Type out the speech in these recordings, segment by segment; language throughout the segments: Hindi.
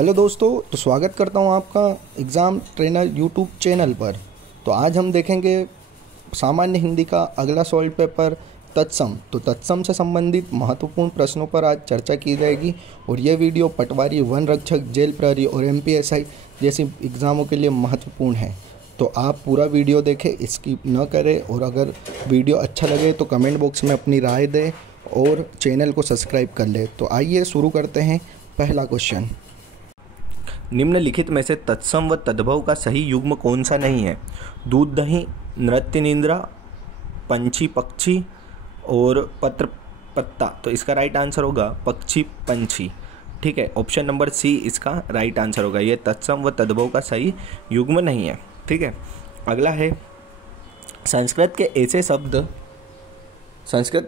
हेलो दोस्तों, तो स्वागत करता हूं आपका एग्ज़ाम ट्रेनर यूट्यूब चैनल पर। तो आज हम देखेंगे सामान्य हिंदी का अगला सॉल्व पेपर तत्सम। तो तत्सम से संबंधित महत्वपूर्ण प्रश्नों पर आज चर्चा की जाएगी और यह वीडियो पटवारी, वन रक्षक, जेल प्रहरी और एमपीएसआई जैसी एग्ज़ामों के लिए महत्वपूर्ण है। तो आप पूरा वीडियो देखें, स्किप न करें, और अगर वीडियो अच्छा लगे तो कमेंट बॉक्स में अपनी राय दें और चैनल को सब्सक्राइब कर लें। तो आइए शुरू करते हैं। पहला क्वेश्चन, निम्नलिखित में से तत्सम व तद्भव का सही युग्म कौन सा नहीं है? दूध दही, नृत्य निंद्रा, पंछी पक्षी और पत्र पत्ता। तो इसका राइट आंसर होगा पक्षी पंछी। ठीक है, ऑप्शन नंबर सी इसका राइट आंसर होगा। ये तत्सम व तद्भव का सही युग्म नहीं है। ठीक है, अगला है संस्कृत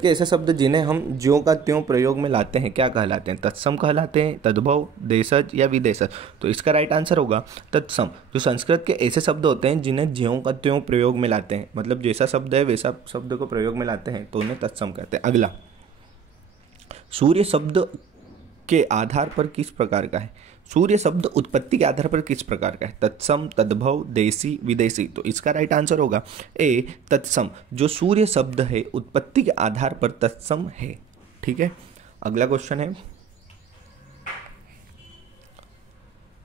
के ऐसे शब्द जिन्हें हम ज्यों का त्यों प्रयोग में लाते हैं क्या कहलाते हैं? तत्सम कहलाते हैं, तद्भव, देशज या विदेशज। तो इसका राइट आंसर होगा तत्सम। जो संस्कृत के ऐसे शब्द होते हैं जिन्हें ज्यों का त्यों प्रयोग में लाते हैं, मतलब जैसा शब्द है वैसा शब्द को प्रयोग में लाते हैं, तो उन्हें तत्सम कहते हैं। अगला, सूर्य शब्द के आधार पर किस प्रकार का है? सूर्य शब्द उत्पत्ति के आधार पर किस प्रकार का है? तत्सम, तद्भव, देशी, विदेशी। तो इसका राइट आंसर होगा ए तत्सम। जो सूर्य शब्द है उत्पत्ति के आधार पर तत्सम है। ठीक है, अगला क्वेश्चन है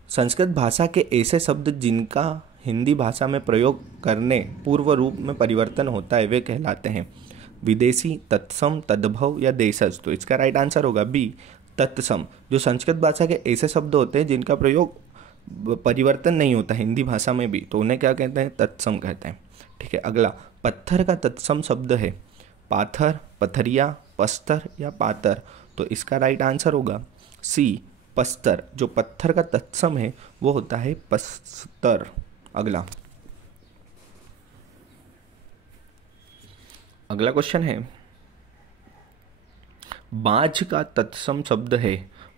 संस्कृत भाषा के ऐसे शब्द जिनका हिंदी भाषा में प्रयोग करने पूर्व रूप में परिवर्तन होता है वे कहलाते हैं विदेशी, तत्सम, तद्भव या देशज। तो इसका राइट आंसर होगा बी तत्सम। जो संस्कृत भाषा के ऐसे शब्द होते हैं जिनका प्रयोग परिवर्तन नहीं होता हिंदी भाषा में भी, तो उन्हें क्या कहते हैं? तत्सम कहते हैं। ठीक है, अगला, पत्थर का तत्सम शब्द है पाथर, पथरिया, पस्तर या पातर। तो इसका राइट आंसर होगा सी पस्तर। जो पत्थर का तत्सम है वो होता है पस्तर। अगला क्वेश्चन है बाज का तत्सम शब्द है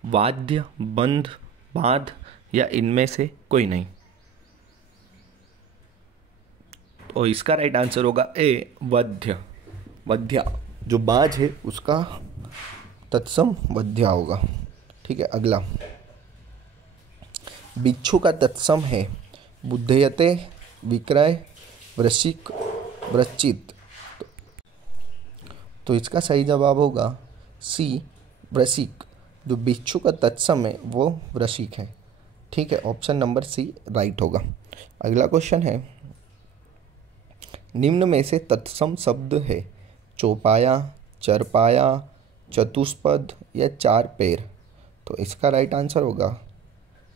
वाद्य, बंध, बाध या इनमें से कोई नहीं। तो इसका राइट आंसर होगा ए वध्य। वध्या, जो बाज है उसका तत्सम वध्या होगा। ठीक है, अगला, बिच्छू का तत्सम है बुद्धयते, विक्रय, वृश्चिक, वृश्चित। तो इसका सही जवाब होगा सी वृश्चिक। जो बिच्छू का तत्सम है वो वृश्चिक है। ठीक है, ऑप्शन नंबर सी राइट होगा। अगला क्वेश्चन है निम्न में से तत्सम शब्द है चौपाया, चरपाया, चतुष्पद या चार पैर। तो इसका राइट आंसर होगा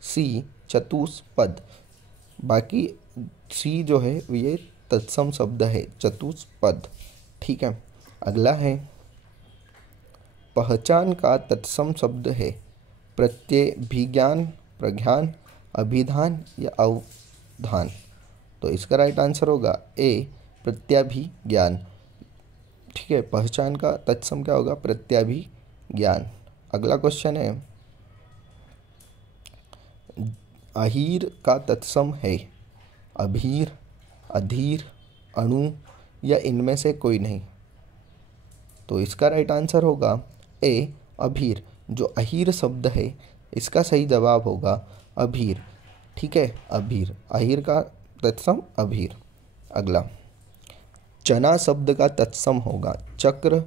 सी चतुष्पद। बाकी सी जो है ये तत्सम शब्द है चतुष्पद। ठीक है, अगला है पहचान का तत्सम शब्द है प्रत्यभिज्ञान, प्रज्ञान, अभिधान या अवधान। तो इसका राइट आंसर होगा ए प्रत्यभिज्ञान। ठीक है, पहचान का तत्सम क्या होगा? प्रत्यभिज्ञान। अगला क्वेश्चन है अहीर का तत्सम है अभीर, अधीर, अणु या इनमें से कोई नहीं। तो इसका राइट आंसर होगा ए अभीर। जो अहीर शब्द है इसका सही जवाब होगा अभीर। ठीक है, अभीर, अहीर का तत्सम अभीर। अगला, चना शब्द का तत्सम होगा चक्र,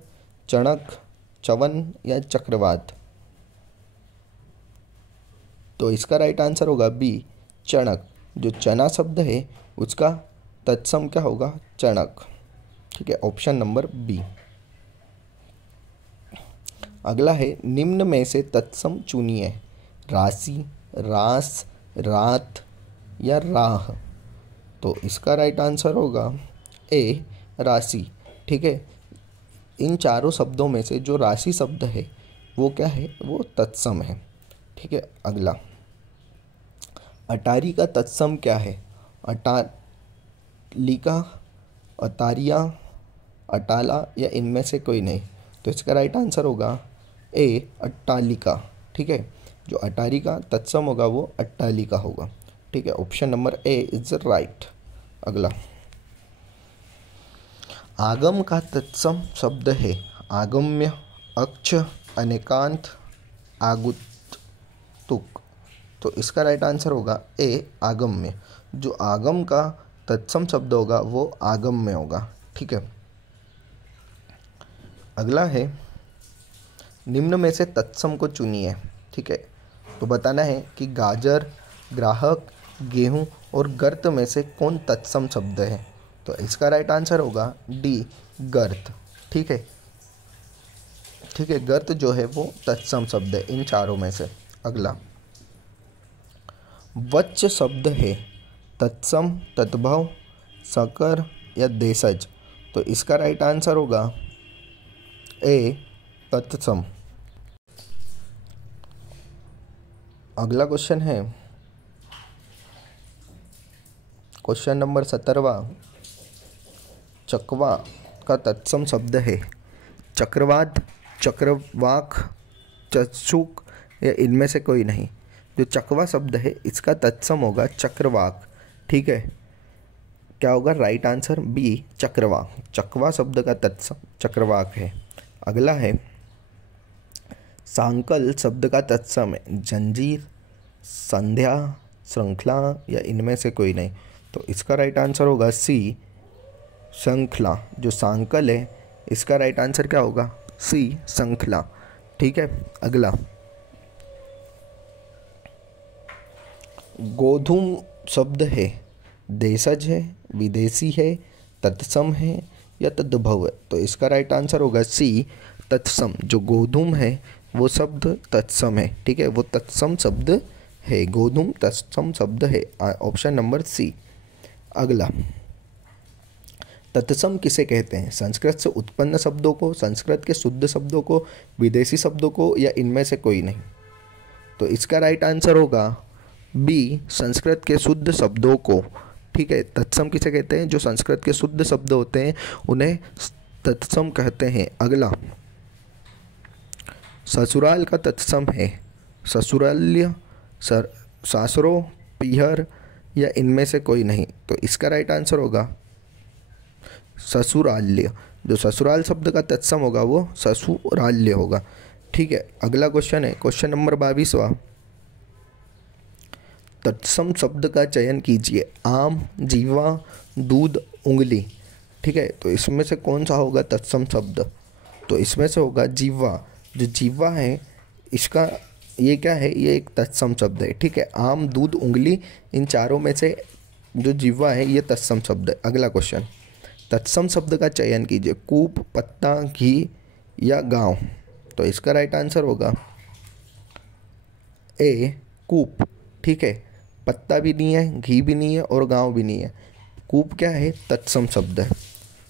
चणक, चवन या चक्रवात। तो इसका राइट आंसर होगा बी चणक। जो चना शब्द है उसका तत्सम क्या होगा? चणक। ठीक है, ऑप्शन नंबर बी। अगला है निम्न में से तत्सम चुनिए राशि, रास, रात या राह। तो इसका राइट आंसर होगा ए राशि। ठीक है, इन चारों शब्दों में से जो राशि शब्द है वो क्या है? वो तत्सम है। ठीक है, अगला, अटारी का तत्सम क्या है? अटालिका, अतारिया, अटाला या इनमें से कोई नहीं। तो इसका राइट आंसर होगा ए अट्टालिका। ठीक है, जो अटारी का तत्सम होगा वो अट्टालिका होगा। ठीक है, option number A is right. अगला, आगम का तत्सम शब्द है आगम्य, अक्ष, अनेकांत, आगुतुक। तो इसका राइट आंसर होगा ए आगम्य। जो आगम का तत्सम शब्द होगा वो आगम्य होगा। ठीक है, अगला है निम्न में से तत्सम को चुनिए। ठीक है, तो बताना है कि गाजर, ग्राहक, गेहूं और गर्त में से कौन तत्सम शब्द है। तो इसका राइट आंसर होगा डी गर्त। ठीक है, गर्त जो है वो तत्सम शब्द है इन चारों में से। अगला वच्च शब्द है तत्सम, तद्भव, सकर या देशज। तो इसका राइट आंसर होगा ए तत्सम। अगला क्वेश्चन है क्वेश्चन नंबर 17वां। चकवा का तत्सम शब्द है चक्रवात, चक्रवाक, चक्षुक या इनमें से कोई नहीं। जो चकवा शब्द है इसका तत्सम होगा चक्रवाक। ठीक है, क्या होगा राइट आंसर बी चक्रवाक। चकवा शब्द का तत्सम चक्रवाक है। अगला है सांकल शब्द का तत्सम है जंजीर, संध्या, श्रृंखला या इनमें से कोई नहीं। तो इसका राइट आंसर होगा सी श्रृंखला। जो सांकल है इसका राइट आंसर क्या होगा सी श्रृंखला। ठीक है, अगला गोधूम शब्द है देशज है, विदेशी है, तत्सम है या तद्भव है। तो इसका राइट आंसर होगा सी तत्सम। जो गोधूम है वो शब्द तत्सम है। ठीक है, वो तत्सम शब्द है, गोधूम तत्सम शब्द है। Option number C. अगला तत्सम किसे कहते हैं? संस्कृत से उत्पन्न शब्दों को, संस्कृत के शुद्ध शब्दों को, विदेशी शब्दों को या इनमें से कोई नहीं। तो इसका राइट आंसर होगा बी संस्कृत के शुद्ध शब्दों को। ठीक है, तत्सम किसे कहते हैं? जो संस्कृत के शुद्ध शब्द होते हैं उन्हें तत्सम कहते हैं। अगला ससुराल का तत्सम है ससुराल्य, सासुरो, पीहर या इनमें से कोई नहीं। तो इसका राइट आंसर होगा ससुराल्य। जो ससुराल शब्द का तत्सम होगा वो ससुराल्य होगा। ठीक है, अगला क्वेश्चन है क्वेश्चन नंबर 22वां। तत्सम शब्द का चयन कीजिए। आम, जीवा, दूध, उंगली। ठीक है, तो इसमें से कौन सा होगा तत्सम शब्द? तो इसमें से होगा जीवा। जो जीवा है इसका ये क्या है? ये एक तत्सम शब्द है। ठीक है, आम, दूध, उंगली इन चारों में से जो जीवा है ये तत्सम शब्द है। अगला क्वेश्चन तत्सम शब्द का चयन कीजिए। कूप, पत्ता, घी या गांव। तो इसका राइट आंसर होगा ए कूप। ठीक है, पत्ता भी नहीं है, घी भी नहीं है और गांव भी नहीं है। कूप क्या है? तत्सम शब्द है।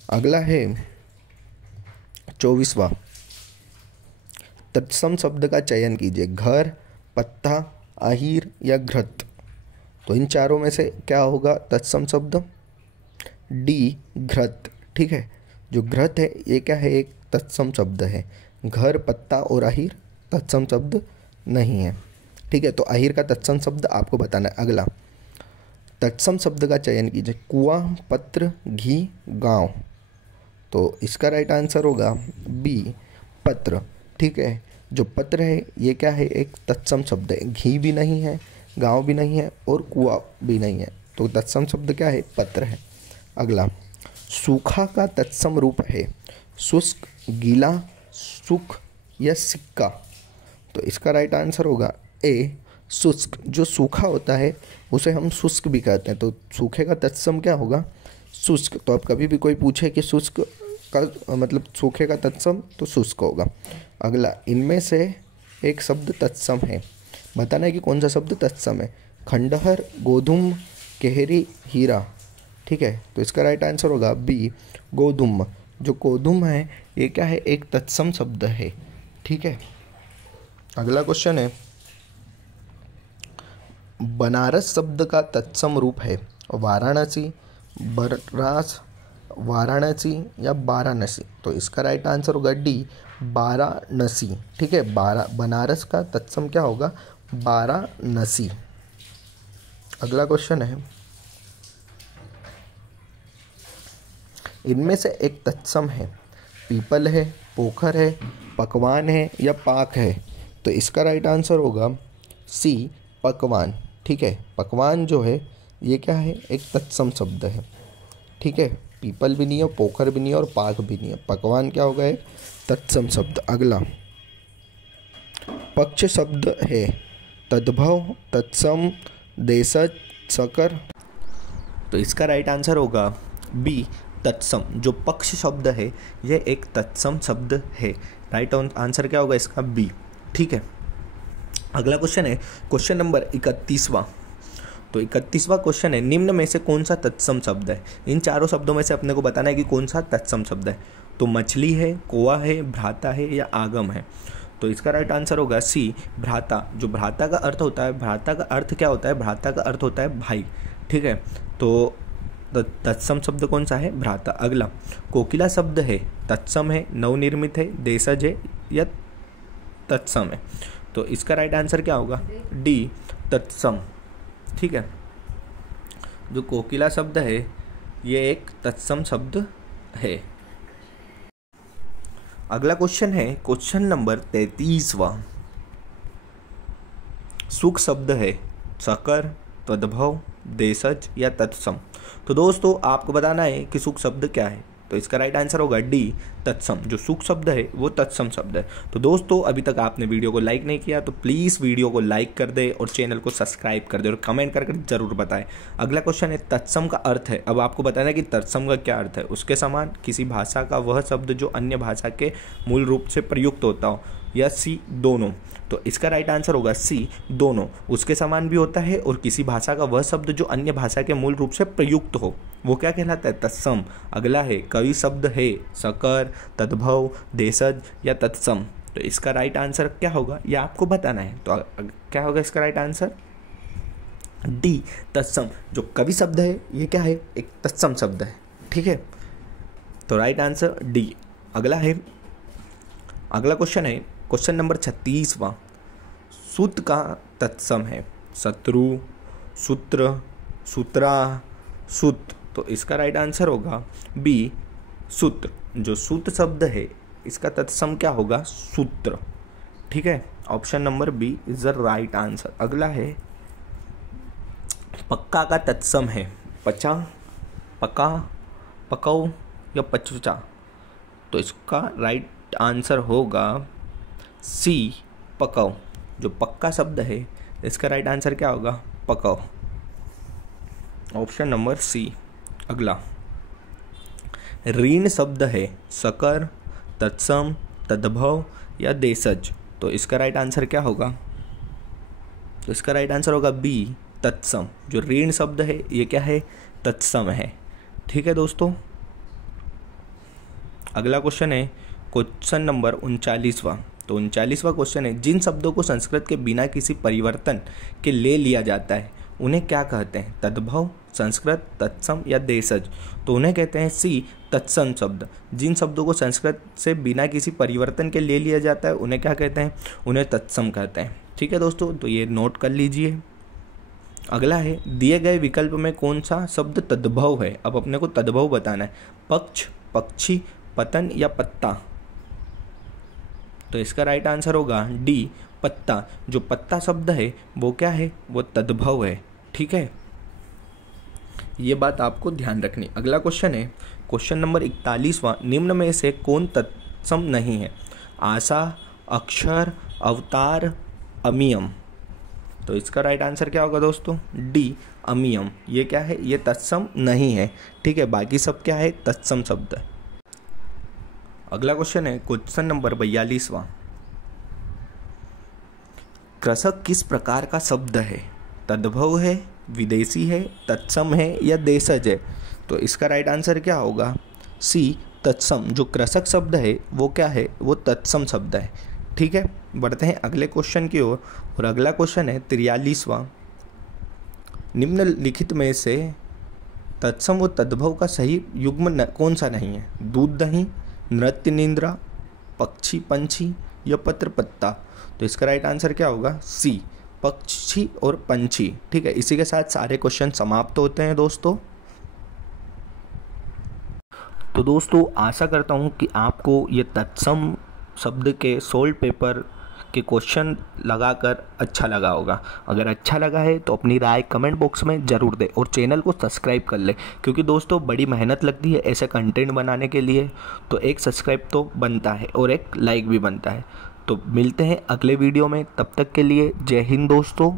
अगला है 24वां। तत्सम शब्द का चयन कीजिए। घर, पत्ता, अहीर या घृत। तो इन चारों में से क्या होगा तत्सम शब्द? डी घृत। ठीक है, जो घृत है ये क्या है? एक तत्सम शब्द है। घर, पत्ता और अहीर तत्सम शब्द नहीं है। ठीक है, तो अहीर का तत्सम शब्द आपको बताना है। अगला तत्सम शब्द का चयन कीजिए। कुआं, पत्र, घी, गांव। तो इसका राइट आंसर होगा बी पत्र। ठीक है, जो पत्र है ये क्या है? एक तत्सम शब्द है। घी भी नहीं है, गांव भी नहीं है और कुआं भी नहीं है। तो तत्सम शब्द क्या है? पत्र है। अगला सूखा का तत्सम रूप है शुष्क, गीला, सूख या सिक्का। तो इसका राइट आंसर होगा ए शुष्क। जो सूखा होता है उसे हम शुष्क भी कहते हैं। तो सूखे का तत्सम क्या होगा? शुष्क। तो अब कभी भी कोई पूछे कि शुष्क का मतलब सूखे का तत्सम, तो शुष्क होगा। अगला इनमें से एक शब्द तत्सम है, बताना है कि कौन सा शब्द तत्सम है। खंडहर, गोधूम, केहरी, हीरा। ठीक है, तो इसका राइट आंसर होगा बी गोधूम। जो गोधूम है ये क्या है? एक तत्सम शब्द है। ठीक है, अगला क्वेश्चन है बनारस शब्द का तत्सम रूप है वाराणसी, बरास, वाराणसी या वाराणसी। तो इसका राइट आंसर होगा डी वाराणसी। ठीक है, बनारस का तत्सम क्या होगा? वाराणसी। अगला क्वेश्चन है इनमें से एक तत्सम है पीपल है, पोखर है, पकवान है या पाक है। तो इसका राइट आंसर होगा सी पकवान। ठीक है, पकवान जो है ये क्या है, एक तत्सम शब्द है। ठीक है, पीपल भी नहीं है, पोखर भी नहीं है और पाक भी नहीं है। पकवान क्या होगा, एक तत्सम शब्द। अगला पक्ष शब्द है तद्भव, तत्सम, देशज, सकर। तो इसका राइट आंसर होगा बी तत्सम। जो पक्ष शब्द है यह एक तत्सम शब्द है। राइट आंसर क्या होगा इसका, बी। ठीक है, अगला क्वेश्चन है क्वेश्चन नंबर 31वां। तो 31वां क्वेश्चन है, निम्न में से कौन सा तत्सम शब्द है। इन चारों शब्दों में से अपने को बताना है कि कौन सा तत्सम शब्द है। तो मछली है, कोआ है, भ्राता है या आगम है। तो इसका राइट आंसर होगा सी भ्राता। जो भ्राता का अर्थ होता है, भ्राता का अर्थ क्या होता है, भ्राता का अर्थ होता है भाई। ठीक है, तो तत्सम शब्द कौन सा है, भ्राता। अगला कोकिला शब्द है तत्सम है, नवनिर्मित है, देशज है या तत्सम है। तो इसका राइट आंसर क्या होगा, डी तत्सम। ठीक है, जो कोकिला शब्द है ये एक तत्सम शब्द है। अगला क्वेश्चन है क्वेश्चन नंबर 33वां। सुख शब्द है सकर, तद्भव, देशज या तत्सम। तो दोस्तों आपको बताना है कि सुख शब्द क्या है। तो इसका राइट आंसर होगा डी तत्सम। जो सुख शब्द है वो तत्सम शब्द है। तो दोस्तों अभी तक आपने वीडियो को लाइक नहीं किया तो प्लीज़ वीडियो को लाइक कर दे और चैनल को सब्सक्राइब कर दे और कमेंट करके जरूर बताएं। अगला क्वेश्चन है तत्सम का अर्थ है। अब आपको बताना है कि तत्सम का क्या अर्थ है। उसके समान किसी भाषा का वह शब्द जो अन्य भाषा के मूल रूप से प्रयुक्त होता हो, या सी दोनों। तो इसका राइट आंसर होगा सी दोनों। उसके समान भी होता है और किसी भाषा का वह शब्द जो अन्य भाषा के मूल रूप से प्रयुक्त हो, वो क्या कहलाता है, तत्सम। अगला है कवि शब्द है सकर, तद्भव, देशज या तत्सम। तो इसका राइट आंसर क्या होगा ये आपको बताना है। तो क्या होगा इसका राइट आंसर, डी तत्सम। जो कवि शब्द है ये क्या है, एक तत्सम शब्द है। ठीक है, तो राइट आंसर डी। अगला क्वेश्चन है क्वेश्चन नंबर 36वां। सूत का तत्सम है शत्रु, सूत्र, सूत्रा, सूत। तो इसका राइट आंसर होगा बी सूत्र। जो सूत शब्द है इसका तत्सम क्या होगा, सूत्र। ठीक है, option number B is the right answer. अगला है पक्का का तत्सम है पचा, पका, पकाओ या पचचा। तो इसका राइट आंसर होगा सी पकाओ। जो पक्का शब्द है इसका राइट आंसर क्या होगा, पकाओ, ऑप्शन नंबर सी। अगला ऋण शब्द है सकर, तत्सम, तद्भव या देशज। तो इसका राइट आंसर क्या होगा, तो इसका राइट आंसर होगा बी तत्सम। जो ऋण शब्द है ये क्या है, तत्सम है। ठीक है दोस्तों, अगला क्वेश्चन है क्वेश्चन नंबर 39वां। तो 39वां क्वेश्चन है, जिन शब्दों को संस्कृत के बिना किसी परिवर्तन के ले लिया जाता है उन्हें क्या कहते हैं, तद्भव, संस्कृत, तत्सम या देशज। तो उन्हें कहते हैं सी तत्सम शब्द। जिन शब्दों को संस्कृत से बिना किसी परिवर्तन के ले लिया जाता है उन्हें क्या कहते हैं, उन्हें तत्सम कहते हैं। ठीक है दोस्तों, तो ये नोट कर लीजिए। अगला है दिए गए विकल्प में कौन सा शब्द तद्भव है। अब अपने को तद्भव बताना है, पक्ष, पक्षी, पतन या पत्ता। तो इसका राइट आंसर होगा डी पत्ता। जो पत्ता शब्द है वो क्या है, वो तद्भव है। ठीक है, ये बात आपको ध्यान रखनी। अगला क्वेश्चन है क्वेश्चन नंबर 41वां। निम्न में से कौन तत्सम नहीं है, आशा, अक्षर, अवतार, अमियम। तो इसका राइट आंसर क्या होगा दोस्तों, डी अमियम। ये क्या है, ये तत्सम नहीं है। ठीक है, बाकी सब क्या है, तत्सम शब्द है। अगला क्वेश्चन है क्वेश्चन नंबर 42वां। कृषक किस प्रकार का शब्द है, तद्भव है, विदेशी है, तत्सम है या देशज है। तो इसका राइट आंसर क्या होगा, सी तत्सम। जो कृषक शब्द है वो क्या है, वो तत्सम शब्द है। ठीक है, बढ़ते हैं अगले क्वेश्चन की ओर। और अगला क्वेश्चन है 43वां। निम्नलिखित में से तत्सम व तद्भव का सही युग्म कौन सा नहीं है, दूध दही, नृत्य निंद्रा, पक्षी पंछी या पत्र पत्ता। तो इसका राइट आंसर क्या होगा, सी पक्षी और पंछी। ठीक है, इसी के साथ सारे क्वेश्चन समाप्त होते हैं दोस्तों। तो दोस्तों आशा करता हूँ कि आपको ये तत्सम शब्द के सोल्ड पेपर के क्वेश्चन लगाकर अच्छा लगा होगा। अगर अच्छा लगा है तो अपनी राय कमेंट बॉक्स में ज़रूर दे और चैनल को सब्सक्राइब कर ले, क्योंकि दोस्तों बड़ी मेहनत लगती है ऐसे कंटेंट बनाने के लिए। तो एक सब्सक्राइब तो बनता है और एक लाइक भी बनता है। तो मिलते हैं अगले वीडियो में, तब तक के लिए जय हिंद दोस्तों।